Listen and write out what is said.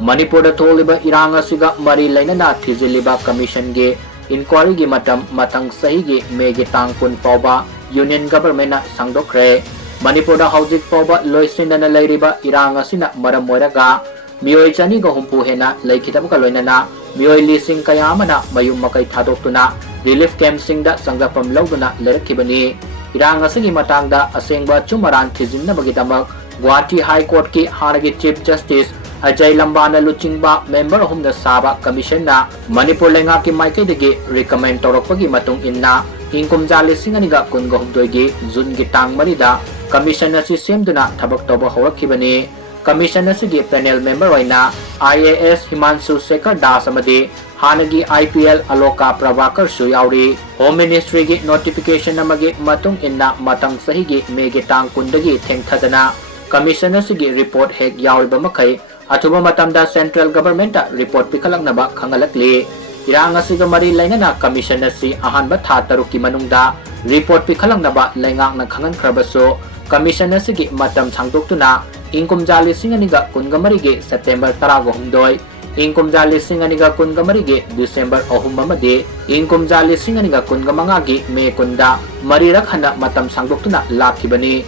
Manipur Tholiba Erangga siga Mari Leinana Thijilliba Commission ge Enquiry gi matang sahi gi May gi tang kun pauba Union Government na sangdokre Manipur da haujik pauba loisindana leiriba Erangga sina maram moiraga mioi chani ga humpu hena leikhitab ka loinana mioi lising kaya amana mayum makai thadoktuna relief camp singda sanggapam lawduna lerakibani Erangga sigi matangda asengba chumaran thijinna bagidamak Guwahati High Court ki hanagi Chief Justice Ajay Lambana Luchingba member humda saba commission na Manipur lenga ki maikay degi recommend torokpagi matung inna ingkum jali singaniga kunga humdoigi June gi tang marida commission asi semduna thabak toba horakibani commission asigi panel member oina IAS Himanshu Shekhar Das amadi hanagi IPL Aloka Prabhakar su yauri Home Ministry gi notification amagi matung inna matang sahi gi mege tang kundagi thengthadana commission asigi report hek yauriba makai athuba matamda central government report pikhalaknaba khangalakli Erangga siga Mari Leinana commission asi ahanba tha tarukki manungda report pikhalaknaba leingakna khangan khrabaso commission asigi matam sangdoktuna ingkum jali singaniga kungamari ge September 12 ingkum jali singaniga kungamari ge December 3 amadi ingkum jali singaniga kungamanga ge May kunda marirak hana matam sangdoktuna lakhibani